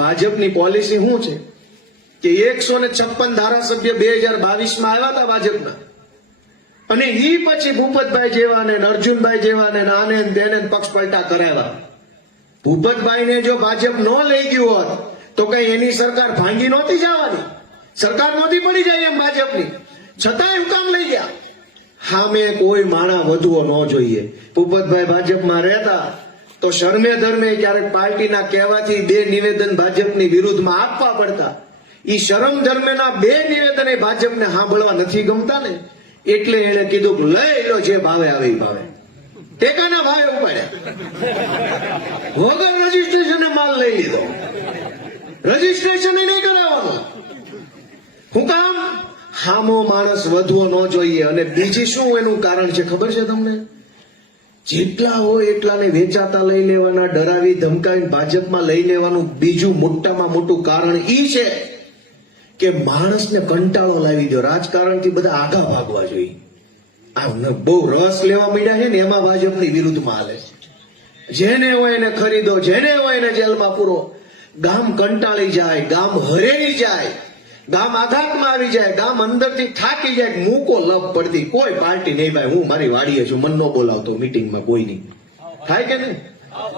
ભાજપની પોલિસી શું છે કે 156 ધારાસભ્ય 2022માં આવ્યા હતા ભાજપના, અને ઈ પછી ભૂપતભાઈ જેવાને અર્જુનભાઈ જેવાને આને તેને પક્ષ પલટા કરાવ્યા. ભૂપતભાઈને જો ભાજપ ન લઈ ગયું હોત તો કઈ એની સરકાર ભાંગી નહોતી જવાની, સરકાર નહોતી પડી જાય એમ ભાજપની, છતાં એમ કામ લઈ ગયા. સામે કોઈ માણા વધવો ન જોઈએ. ભૂપતભાઈ ભાજપમાં રહેતા તો શરમે ધર્મે ક્યારેક પાર્ટીના કહેવાથી 2 નિવેદન ભાજપની વિરુદ્ધમાં આપવા પડતા. ઈ શરમ ધર્મના 2 નિવેદન એ ભાજપને સાંભળવા નથી ગમતા ને, એટલે એને કીધું કે લઈ લો, જે ભાવે આવે એ ભાવે. ટેકાના ભાવે ઉપાડ્યા, વગર રજીસ્ટ્રેશન માલ લઈ લીધો. રજીસ્ટ્રેશન નહીં કરાવવાનું. હું કામ? હામો માણસ વધવો ન જોઈએ. અને બીજી શું એનું કારણ છે ખબર છે તમને? જેટલા હોય એટલાને વેચાતા લઈ લેવાના, ડરાવી ધમકાવી ભાજપમાં લઈ લેવાનું બીજું મોટામાં મોટું કારણ ઈ છે કે માણસને કંટાળો લાવી દો. રાજકારણથી બધા આગા ભાગવા જોઈએ. આ બહુ રસ લેવા માંડ્યા છે ને, એમાં ભાજપની વિરુદ્ધમાં હાલે છે. જેને હોય એને ખરીદો, જેને હોય એને જેલમાં પૂરો. ગામ કંટાળી જાય, ગામ હરેલી જાય, ગામ આઘાતમાં આવી જાય, ગામ અંદરથી થાકી જાય. મૂકો લપ પડતી કોઈ પાર્ટી નહીં ભાઈ, હું મારી વાડીએ છું, મન ન બોલાવતો મીટિંગમાં કોઈ નહીં. થાય કે નહીં?